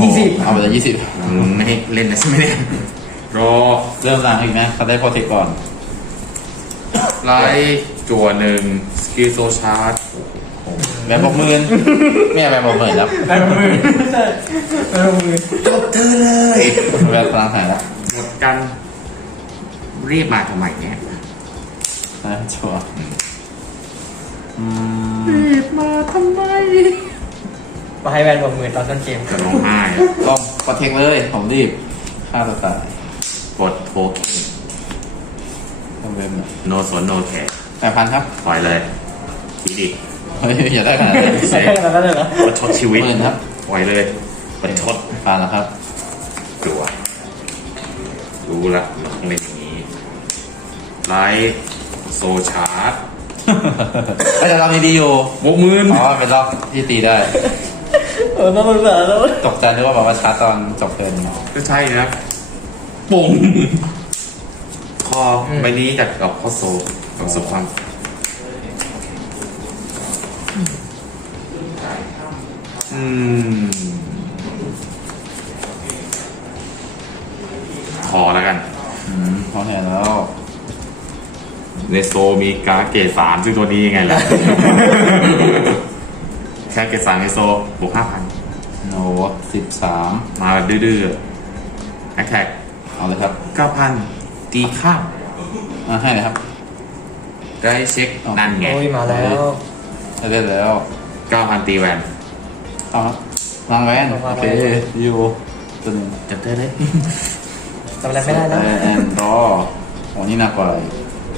ยี่สิบเอาไปเลยยี่สิบมึงไม่ให้เล่นนะใช่ไหมเนี่ยรอเริ่มล้างอีกนะเขาได้โปรเทคก่อน ไลท์จั่วหนึ่งสกิลโซชาร์จแบบบอกหมื่นไม่เอาแบบบอกหมื่นครับไปมือไม่ใช่ไปมือจบเธอเลยแบบพลังหายแล้วหมดกันรีบมาทำไมเนี่ยนะชัวร์อืมรีบมาทำไม มาให้แวนบอกมือตอนต้นเกมจะร้องไห้อะลองโปรเทคเลยผมรีบฆ่าตัวตายกดโทเค็นทำเว็บหน่อยโนสนโนแคร์แปดพันครับปล่อยเลยทีดิเฮ้ยอย่าได้ขนาดนั้นใช่แล้วก็เลยเหรอประชดชีวิตหมื่นครับปล่อยเลยประชดผ่านแล้วครับจั่วรู้ละมันต้องเป็นอย่างนี้ ไลท์โซชาร์จไอ้แต่รอบนี้ดีอยู่บกมืนเพราะว่าเป็นรอบที่ตีได้ เออน่าสงสารแล้วตกใจนึกว่าแบบว่าชาร์จตอนจบเทิร์นก็ใช่นะปุ่งคอใบนี้จากกับข้อโซกับสุความอืมคอแล้วกันอืมพอเห็นแล้วในโซมีการ์ดเกรดสามซึ่งตัวนี้ยังไงล่ะแค่เกรดสามในโซบวกห้าพันโนสิบสามมาแบบดื้อๆแอคแท็กเอาเลยครับเก้าพันตีข้ามอ่าให้เลยครับได้เช็คนั่นไงโอ้ยมาแล้วได้ได้แล้วเก้าพันตีแวนเอาครับวางแวนวางโอแวนเคอยู่ตัวหนึงจำได้เลยจำอะไรไม่ได้แล้วแอนรอโอ้นี่หนักกว่า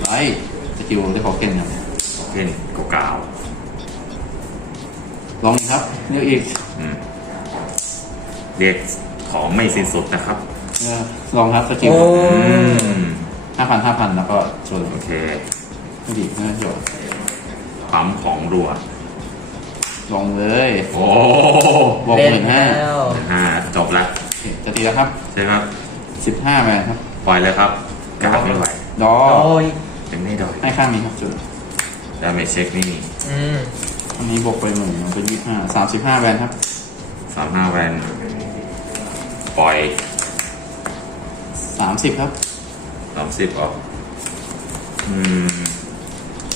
ไลท์สกิลได้พอเก่งครับเพ่นเก่า ลองอีกครับเลือกอีกๆอืมเรียกของไม่สิ้นสุดนะครับเออลองครับสกิลโอ้ อืมห้าพันห้าพันแล้วก็ชนโอเคไม่ดีไม่จบปั๊มของรัว ลองเลยโอ้บอกเล่หนมื่นห้าแล้วห้าจบละจะตีแล้วครับใช่ครับ สิบห้าแวนครับ ปล่อยเลยครับกราฟไม่ไหวดอโอ้ยเป็นไม่ดอยให้ข้างนี้ครับจุดดาเมจเช็คไม่มีอืม อันนี้บวกไปหมื่นมันเป็นยี่ห้าสามสิบห้าแวนครับสามห้าแวนปล่อยสามสิบครับสามสิบออกอืม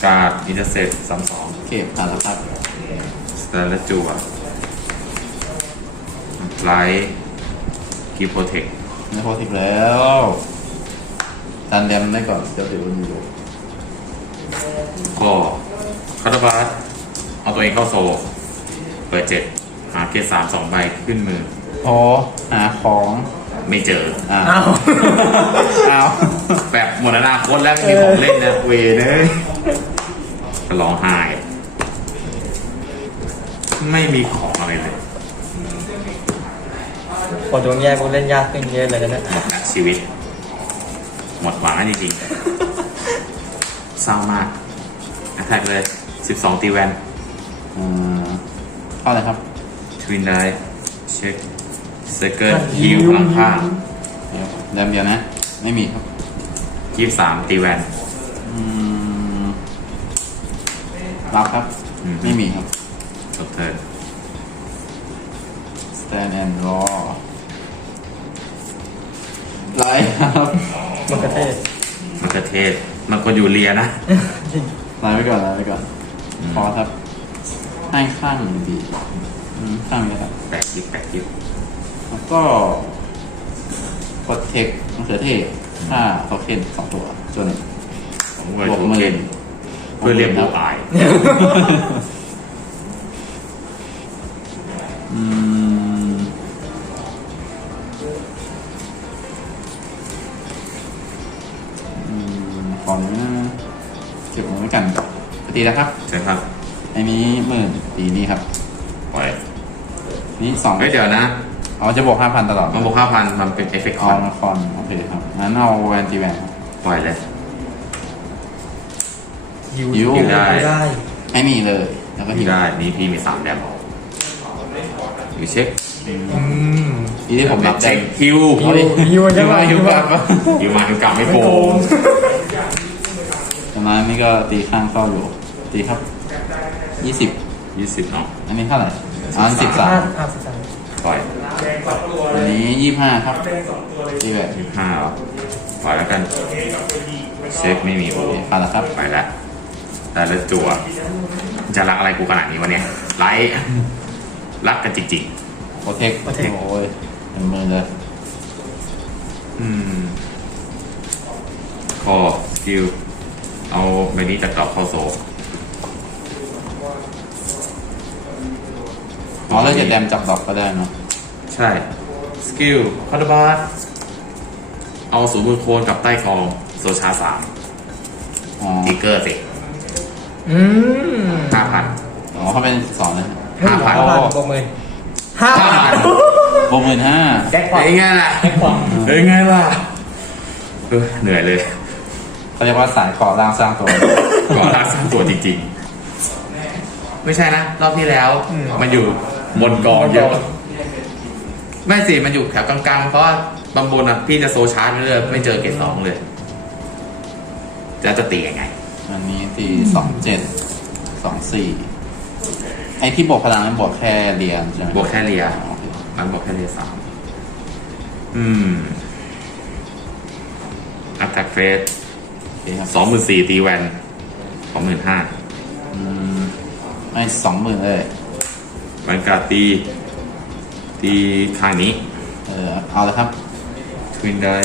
การ์ดอินเตอร์เซ็ตสามสองโอเคผ่านแล้วครับสแตนและจัวไลท์กีโปรเทคไม่พอทิกแล้วดันแดมได้ก่อนเดี๋ยวเดี๋ยวมันอยู่ก็คาร์บาส เอาตัวเองเข้าโซลเปิดเจ็ดหาเกตสามสองใบขึ้นมือโอ้หาของไม่เจอ อ้าวอ้าวอ้าวแบบหมดอนาคตแล้วไม่มีของเล่นนะเวเนยก็ร้องไห้ ไม่มีของอะไรเลยพอดวงแย่พวกเล่นยากขึ้นเยอะเลยนะเนี่ยหมดนะชีวิต หมดหวังแล้วจริงๆ เศร้ามากแอทแทกเลย 12 ตีแวน อืมเข้าเลยครับทวินได้เช็คเซเกิลฮิวพลังข้างเดี๋ยวแดมเดียวนะ ไม่มีครับ23ตีแวนอืมรับครับ อืมไม่มีครับ จบเทิร์น stand and raw ไลท์ครับมันกระเทศมันกระเทศมันก็อยู่เรียนะ ไลท์ไว้ก่อนไลท์ไว้ก่อนอืมพอครับ ให้ข้างหนึ่งดีอืมข้างนี้ครับแปดยิบแปดยิบแล้วก็กดเทคมะเขือเทศถ้าโทเค็นสองตัวจนผมเวิร์บวกดหมื่เกนนเพื่อเรียกบูอายอืมอืมขอนี้นะเก็บไว้กันปกติแล้วครับ ใช่ครับ อันนี้หมื่นปีนี้ครับปล่อยนี่สองเฮ้ยเดี๋ยวนะอ๋อจะบวกห้าพันตลอดมันบวกห้าพันมันเป็นเอฟเฟกต์คอ๋ออนคอนโอเคครับงั้นเอาแวนตีแวนครับ ปล่อยเลย ยิวยิวได้ ได้ให้มีเลย แล้วก็ไม่หิวได้นี่พี่มีสามแดมอยู่เช็คอืมที่ที่ผมรับได้เช็คฮิวเอาดิหิวจังหิววะมาหิวกลับฮิวมาฮิวกลับไม่โกงตอนนั้นนี่ก็ตีข้างเข้าอยู่ ตีครับยี่สิบ ยี่สิบเนาะอันนี้เท่าไหร่อันสิบสาห้ามห้าสิบสามปล่อยอันนี้ยี่ห้าครับที่แบบยี่ห้าเหรอปล่อยแล้วกันเช็คไม่มีโอ้ผ่านแล้วครับไปแล้วแต่ละจั่วจะรักอะไรกูขนาดนี้วะเนี่ยไลท์รักกันจริงโอเคโอเคโอ้ยเป็นมือเลยๆอืมคอสกิลเอาใบนี้จากดอกเข้าโซ อ๋อแล้วจะแดมจับดอกก็ได้เนาะใช่ สกิลคาร์ดบาร์เอาศูนย์มือโคนกับใต้กองโซชาสามอ๋อทิกเกอร์สิอืมห้าพัน อ๋อเขาเป็นสองเลยห้าพันโอ้บวกหมื่นห้าพันบวกหมื่นห้าแจ็คพอตเฮ้ยไงล่ะแจ็คพอตเฮ้ยไงล่ะเออเหนื่อยเลย เขาเรียกว่าสายก่อร่างสร้างตัว ก่อนรักสร้างตัวจริงๆ ไม่ใช่นะ รอบที่แล้ว มันอยู่ บนกองเยอะ ไม่สิมันอยู่แถวกลางๆ เพราะว่าบางบนอะพี่จะโซชาร์จเรื่อยๆไม่เจอเกรดสองเลย จะจะตียังไง อันนี้ตีสองเจ็ดสองสี่ไอที่บวกพลังนั้นบวกแค่เรียนใช่ไหมบวกแค่เรียอ๋อโอเคมันบอกแค่เรียสามอืมอัตแทกเฟสโอเคครับสองหมื่นสี่ตีแวนสองหมื่นห้า อืมไม่สองหมื่นเลย แวนการ์ดตี ตีข้างนี้ เออเอาเลยครับทวินได้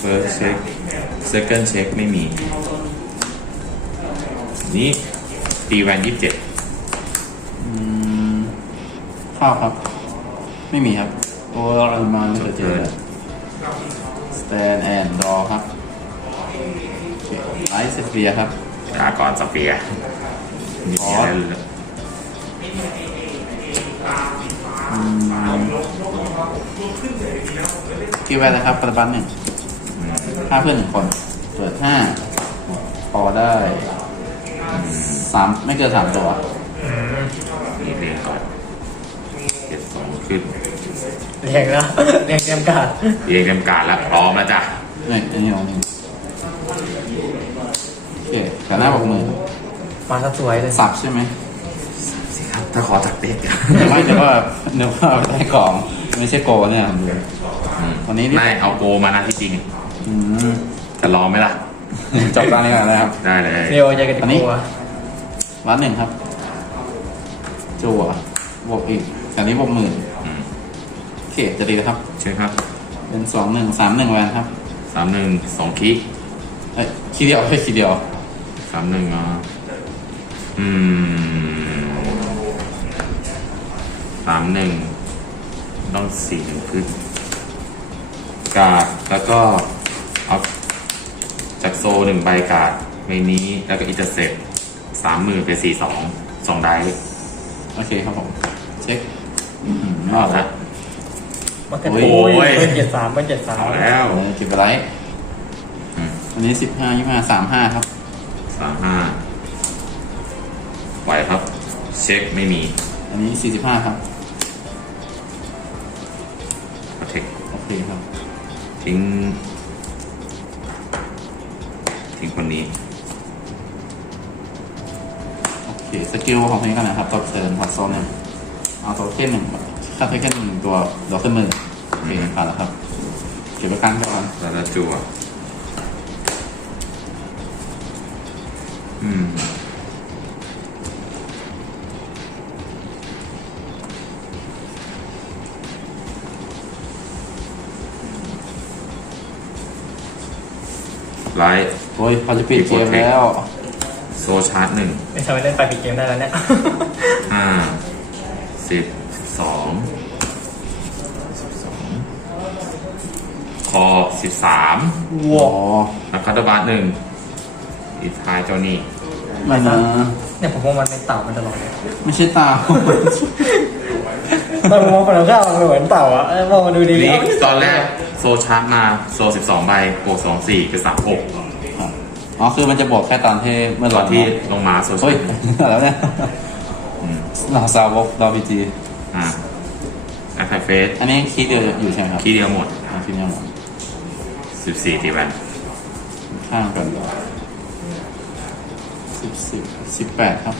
first check second check ไม่มี นี่ตีแวนยี่สิบเจ็ดอืมข้าวครับ ไม่มีครับ โอ้ยมาไม่เคยเจอเลย stand and draw ครับไลท์เซเฟียครับดากอนสเปียร์มีอ๋ออะไรเลยอื มกี่แวนนะครับปัจจุบันหนึ่งห้าเพื่อนหนึ่งคน เปิดห้าพอได้สามไม่เกินสามตัวมีเรียงก่อนเจ็ดสองขึ้นเรียงแล้วเรียงเตรียมการเรียงเตรียมการแล้วพร้อมแล้วจ้ะนี่อันนี้เอาหนึ่งโอเคกับหน้าบอกมือมาซะสวยเลยสับใช่ไหม ถ้าขอจากเด็กไม่เดี๋ยวว่าเดี๋ยวว่าได้กล่องไม่ใช่โกเนี่ยผมดูวันนี้นี่ไม่เอาโกมานะที่จริงอืมจะรอไหมล่ะจบตอนนี้ก่อนนะครับ ได้เลยเรียวใจกันอันนี้ดีกว่าร้านหนึ่งครับ จั่วบวกอีกแต่นี้บวกหมื่นอืมโอเคจะดีนะครับเชิญครับ เป็นสองหนึ่งสามหนึ่งแวนครับสามหนึ่งสองคิเอ้ยคีย์เดียวแค่คีย์เดียวสามหนึ่งอะอืม สามหนึ่งต้องสี่หนึ่งขึ้นกาดแล้วก็เอาจากโซหนึ่งใบกาดใบนี้แล้วก็อินเตอร์เซ็ปสามหมื่นเป็นสี่สองสองได้โอเคครับผมเช็คอืมเอาเอาละละมันก็โอ้โอ้ยยเป็นเจ็ดสามเป็นเจ็ดสามเอาแล้วเออจิบไลท์อืมอันนี้สิบห้ายี่ห้าสามห้าครับสามห้าไหวครับ เช็คไม่มี อันนี้สี่สิบห้าครับ เคโอเคครับ ทิ้ง ทิ้งคนนี้ โอเค สกิลของเพลงกันนะครับตัวเทิร์นพัดโซนหนึ่งเอาตัวเค้นหนึ่งค่าเทคเค้นหนึ่งตัวดอกขึ้นมือโอเคผ่านแล้วครับ เก็บไว้กันก่อนแล้วจะจั่วอืม ไลท์โอ้ยเขาจะปิดเกมแล้ว โซชาร์จหนึ่งไม่ทำให้เล่นไปปิดเกมได้แล้วเนี่ย ห้าสิบสองสิบสองคอสิบสามว้าอ๋อนักคัตเตอร์บาร์หนึ่งอีทายเจ้านี่ไม่นะเนี่ยผมว่ามันเป็นเต่ามันตลอดเลยไม่ใช่ตา ตอนผมมองฝั่งข้าวมันเหมือนเต่าอะเอ้ยมองมาดูดีนี่ๆเอ้าตอนแรกโซ ชาร์จมาโซสิบสองใบบวกสองสี่คือสามหกอ๋อ คือมันจะบวกแค่ตอนที่เมื่อตตออนนที่ที่ลงมาโซชาเฮ้ยร์จแล้วเนี่ยอืมเราซาวกเราพีจีอ่าแอคไทเฟสอันนี้คีย์เดียวอยู่ใช่ไหมครับ คีย์เดียวหมดอ่าคีย์เดียวหมดสิบสี่ตีแวนข้างกันสิบสิบสิบแปดครับ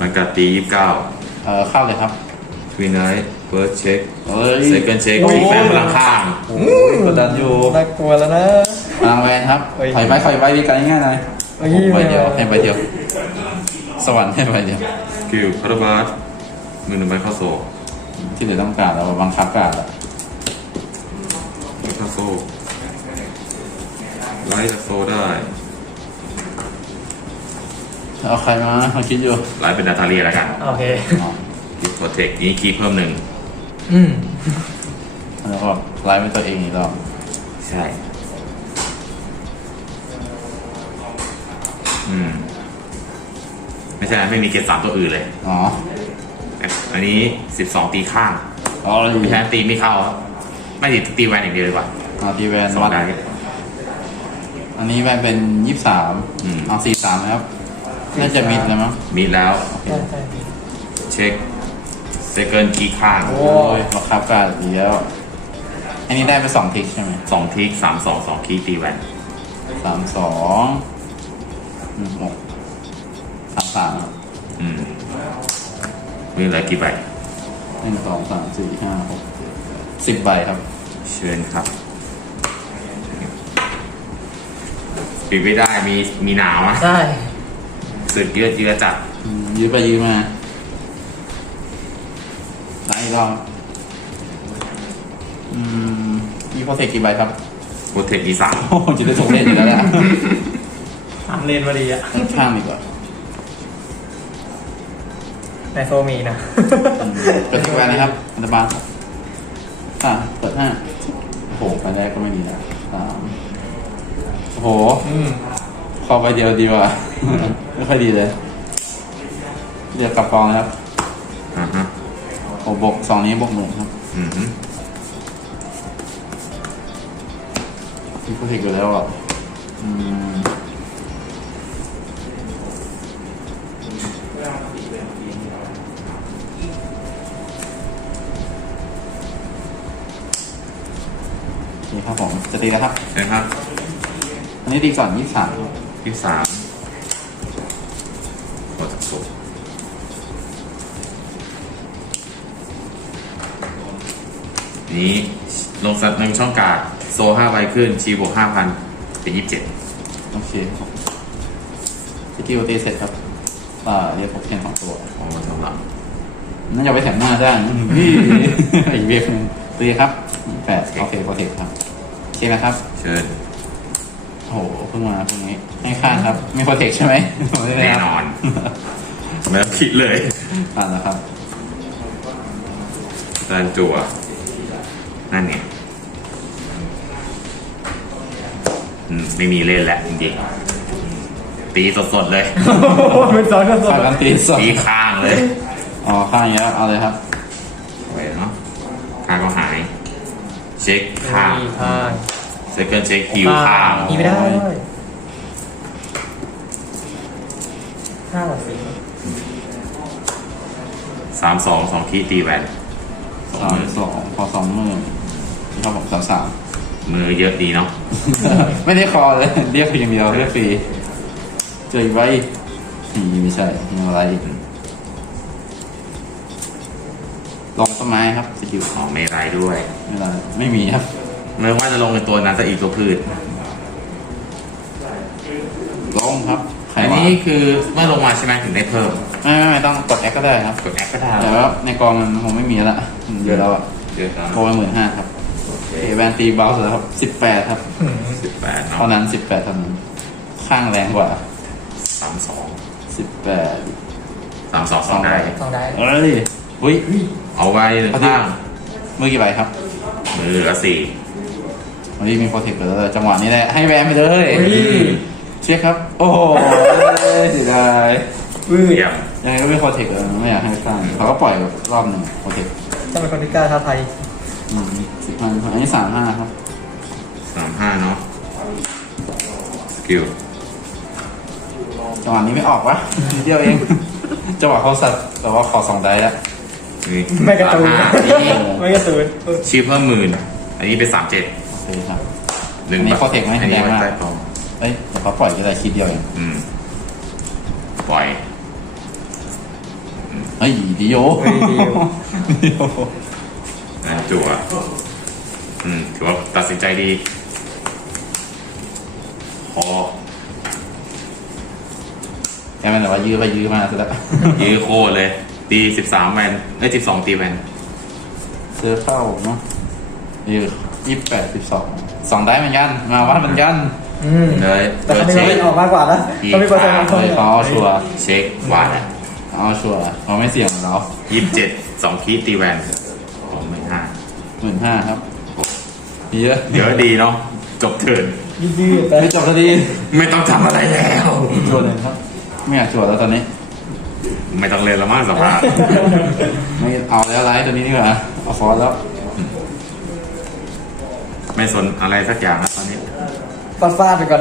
มันกัดตียี่สิบเก้าเอ่อเข้าเลยครับวีไนท์ เฟิร์สเช็คเฮ้ยเซคันด์เช็คโอ้ยแฟนพลังข้างโอ้ยกดดันอยู่น่ากลัวแล้วนะ พลังแวนครับเฮ้ย ถอยไปถอยไปดีกันง่ายๆหน่อยเฮ้ย ใบเดียวให้ใบเดียว สวรรค์ให้ใบเดียวคิวคาร์บาสมือหนึ่งใบเข้าโซ่ที่เหลือต้องการเราบังคับการอะเข้าโซ่ไลท์จากโซ่ได้ เอาใครมาเขาคิดอยู่ไลท์เป็นนาตาเลียแล้วกันโอเคอ๋อคิดโปรเทคนี้คีย์เพิ่มหนึ่ง อืมแล้วก็ไลฟ์เป็นตัวเองอีกรอบใช่ อืม ไม่ใช่ไม่มีเกรดสามตัวอื่นเลย อ๋อ อันนี้สิบสองตีข้างอ๋อเราอยู่ไม่ใช่ตีไม่เข้าครับไม่ตีตีแวนอย่างเดียวดีกว่าเอาทีแวนสองวัดได้อันนี้แวนเป็นยี่สิบสามอืมเอาสี่สามนะครับ น่าจะมิดแล้วมั้งมีแล้วใช่ใช่เช็ค เซเกิลคีย์ข้างโอ้โอ้ยบังคับการดีแล้ว อันนี้ได้ไปสองทิกใช่ไหมสองทิกสามสองสองคีย์ตีแวนสามสองหนึ่งหกสามสามครับอืมมีเหลือกี่ใบหนึ่งสองสามสี่ห้าหกสิบใบครับ เชิญครับ ปิดไม่ได้มีมีหนาวอะใช่สึกเยือดเยื้อจัดอืมยืดไปยืดมา ไหนอีกรอบอืมมีโปรเทคกี่ใบครับโปรเทคอีสามโอ้โหจะได้ส่งเล่นอยู่แล้วแหละทำเลนมาดีอะข้างดีกว่าในโซมีนะอืมเปิดที่แวนนะครับอันดับบานครับอะเปิดห้าโอ้โหไปแรกก็ไม่ดีนะสามโอ้โหอืมพอไปเดียวดีกว่าไม่ค่อยดีเลย เรียกกลับกองนะครับ อ่าฮะโอ้บวกสองนี้บวกหนึ่งครับอืมฮึมีโปรเทคอยู่แล้วอะอืมนี่ครับผมจะตีแล้วครับเชิญครับ อันนี้ตีก่อนยี่สาม ที่สาม นี้ ลงสัตว์หนึ่งช่องการ์ดโซห้าใบขึ้น ชีบวกห้าพันเป็นยี่สิบเจ็ดโอเคครับสกิลตีเสร็จครับอ่าเรียกพบเพียงสองตัวของมันสำหรับนั่นอย่าไปแถมหน้าได้อืมพี่อีกเวฟหนึงตีครับแปดโอเคโปรเทคครับโอเคนะครับ เชิญโอ้โหเพิ่งมาตรงนี้ให้ข้างครับมีโปรเทคใช่ไหมไม่ได้แน่ครับนอนไม่ต้องคิดเลยผ่านแล้วครับดันจั่ว นั่นไงอืมไม่มีเล่นแล้วจริงๆตีสดๆเลยเป็นสองก็สอฝางกกันตีสองตีข้างเลยอ๋อข้างอย่างนี้แล้วเอาเลยครับไปเนาะข้างก็หาย เช็คข้างมีข้างเซคันเช็คคิวข้างมีไม่ได้ด้วยห้าหรอสิสามสองสองที่ตีแวนสองสามมือสองพอสองหมื่นนี่ ครับผมสามสามมือเยอะดีเนาะ ไม่ได้คอเลยเรียกเพียงเดียวเรียกฟรีเจออีกไว้นี่ไม่ใช่มีอะไรอีกลงต้นไม้ครับสกิลอ๋อไม่ไรด้วย ไม่ได้ไม่มีครับไม่ว่าจะลงเป็นตัวนั้นจะอีกตัวพืชลงครับใครอันวะนี้คือเมื่อลงมาใช่ไหมถึงได้เพิ่มไม่ไม่ไม่ต้องกดแอคก็ได้ครับกดแอปก็ได้แต่ว่าในกองมันคงไม่มีแล้วล่ะมันเยอะแล้วอะเยอะแล้วโทรไปหมื่นห้าครับ เอแวนตีเบลส์แล้วครับสิบแปดครับสิบแปดเนาะเท่านั้นสิบแปดเท่านั้นข้างแรงกว่าสามสองสิบแปดสามสองสองได้สองได้เอ้ยอุ้ยเอาไว้หนึ่งข้างมือกี่ใบครับ มือเหลือสี่วันนี้มีโปรเทคเหลือเลยจังหวะนี้แหละให้แวนไปเลยเฮ้ยเช็คครับ โอ้โหเสียดายวืดเยี่ยมยังไงก็ไม่โปรเทคเลยไม่อยากให้ข้างเขาก็ปล่อยรอบหนึ่งโปรเทคต้องเป็นคนที่กล้าท้าทาย สิบพันอันนี้สามห้าครับสามห้าเนาะสกิลจังหวะนี้ไม่ออกวะ นิดเดียวเอง จังหวะเขาสัตว์แต่ว่าขอสองได้แล้วนี่ไม่กระตูนสามห้านี่ไม่กระตูนชีพเพิ่มหมื่น อันนี้เป็นสามเจ็ดโอเคครับ หนึ่งอันนี้ protect ไหมอันนี้แรงมากไว้ใต้กองเอ้ยแต่เขาปล่อยก็ได้คิดเดียวเอง อืม ปล่อยสเฮ้ยดิโยเฮ้ยดิโย ดิโย นั่นจั่วอืมถือว่าตัดสินใจดีพอแกมันแต่ว่ายื้อไปยื้อมาซะแล้วยื้อโคตรเลย ตีสิบสามแวนเอ้ยสิบสองตีแวนเสื้อเข้าเนาะยื้อยี่สิบแปดสิบสองสองได้เหมือนกัน มาวัดเหมือนกันอืมเลยแต่เปิคดรั้งนี้เช็มันคออกมากกว่านะอีกก็มีเปอร์เซ็นต์อ่าของเลยเขาเอาชัวร์เช็ควาดอะเอาชัวร์เขาไม่เสี่ยงเรายี่สิบเจ็ดสองคีตีแวนสองหมื่นห้า ห มื่นห้าครับเยอะเยอะดีเนาะจบเถินยืดๆไปไม่จบสักทีไม่ต้องทำอะไรแล้วชัวร์หนึ่งครับ ไม่อยากชัวร์แล้วตอนนี้ ไม่ต้องเล่นและมั้งสภาพไม่เอาแล้วไลท์ตัวนี้ดีกว่าเอาฟอสแล้ว ไม่สนอะไรสักอย่างแล้วตอนนี้ฟาดฟาดๆไปก่อน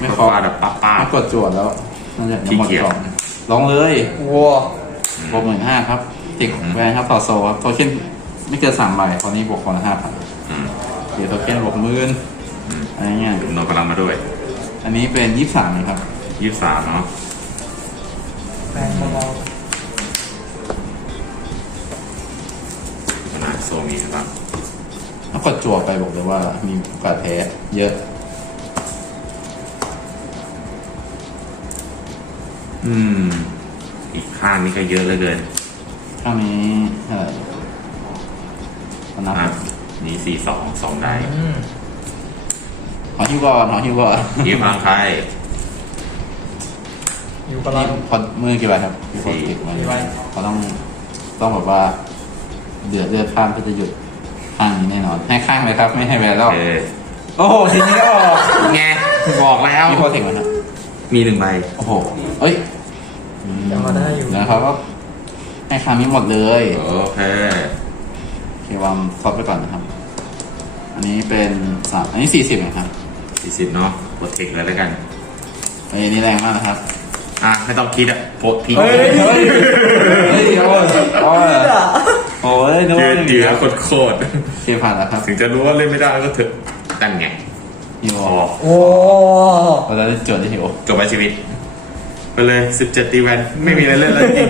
ไม่เพขอราะว่าแบบป้าป้าไม่กดจวดแล้วน่าจะขี้หมดเกียจกล่องลองเลยวัวบวกหมื่นห้าครับติดแวนครับต่อโซครับโทเค็น ไม่เกินสามใบตอนนี้บวกคนละห้าพันอืมเดี๋ยวโทเค็นบวกหมื่นอะไรเงี้ยโนกำลังมาด้วยอันนี้เป็นยี่สิบสามนะครับยี่สิบสามเนาะแรงมองขนาดโซมีครับถ้ากดจวดไปบอกเลยว่ามีโอกาสแพ้เยอะ อืม อีกข้างนี้ก็เยอะเหลือเกินข้างนี้เท่าไหร่ ก็นับอะนี่สี่สองสองได้ๆอืมหอฮิวบอลหอฮิวบอลยี่พลังไทยอยู่กับเรา นี่พอมือกี่ใบครับมีคนสี่ติดไว้สี่ใบ เขาต้องต้องแบบว่า เดือดเลือดข้ามเพื่อจะหยุดข้างนี้แน่นอน ให้ข้างเลยครับ ไม่ให้แวร์แล้วเออโอ้โหทีนี้ก็ออกไงบอกแล้ว มีโปรเทคไหมครับมีหนึ่งใบ โอ้โหเอ้ยยังมาได้อยู่ เดี๋ยวเขาก็ให้คามิหมดเลย โอเคโอ เควางซอฟไปก่อนนะครับ อันนี้เป็นสามอันนี้สี่สิบนะครับสี่สิบเนาะโปรเทคเลยแล้วกันเอ้ยนี่แรงมากนะครับ อะไม่ต้องคิดอะโพสทิ้งเฮ้ยเฮ้ยเฮ้ยโอ้ยโอ้ยโอ้ยดูยืดว่าเยื้อครับโคตรเคผ่านแล้วครับๆถึงจะรู้ว่าเล่นไม่ได้ก็เถอะนั่นไงฮิวพอโอ้เราจะได้จดที่ฮิวจบไปชีวิต ไปเลยสิบเจ็ดตีแวนไม่มีอะไรเล่นแล้วจริง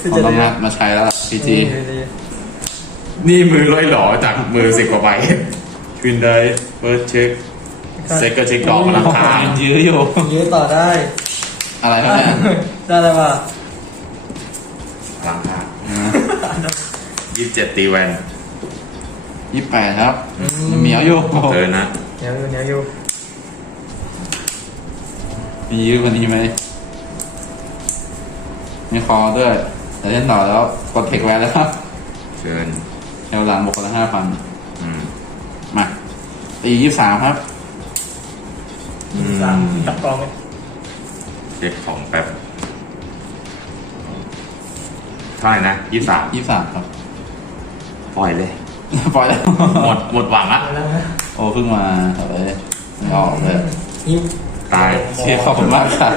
สิเราต้องนัดมาใช้แล้วล่ะพีจีดี นี่มือร้อยหล่อจากมือสิบกว่าใบทวินได้เฟิร์สเช็คเซ็กก็เช็คดอกมาลังคายังยื้ออยู่ๆยืดต่อได้อะไรครับเนี่ยได้แล้วว่าลังคายี่สิบเจ็ดตีแวนยี่สิบแปดครับยังเหมียวอยู่เจอนะเหนียวอยู่เหนียวอยู่มียื้อกว่านี้ไหมมีคอด้วยแต่เล่นต่อแล้วกดเทคแวนแล้วครับ เชิญแถ วหลังบวกคนละห้าพันอืมมาตียี่สิบสามครับสามจับกองไหมเช็คของแป๊บเท่าไหร่นะยี่สิบสามยี่สิบสามครับ ปล่อยเลย ปล่อยแล้วหมดหมดหวังอะเอาแล้วนะโอ้เพิ่งมาแต่เลยไม่ออกเลยหิวตาย เชียร์ขอบคุณมากครับ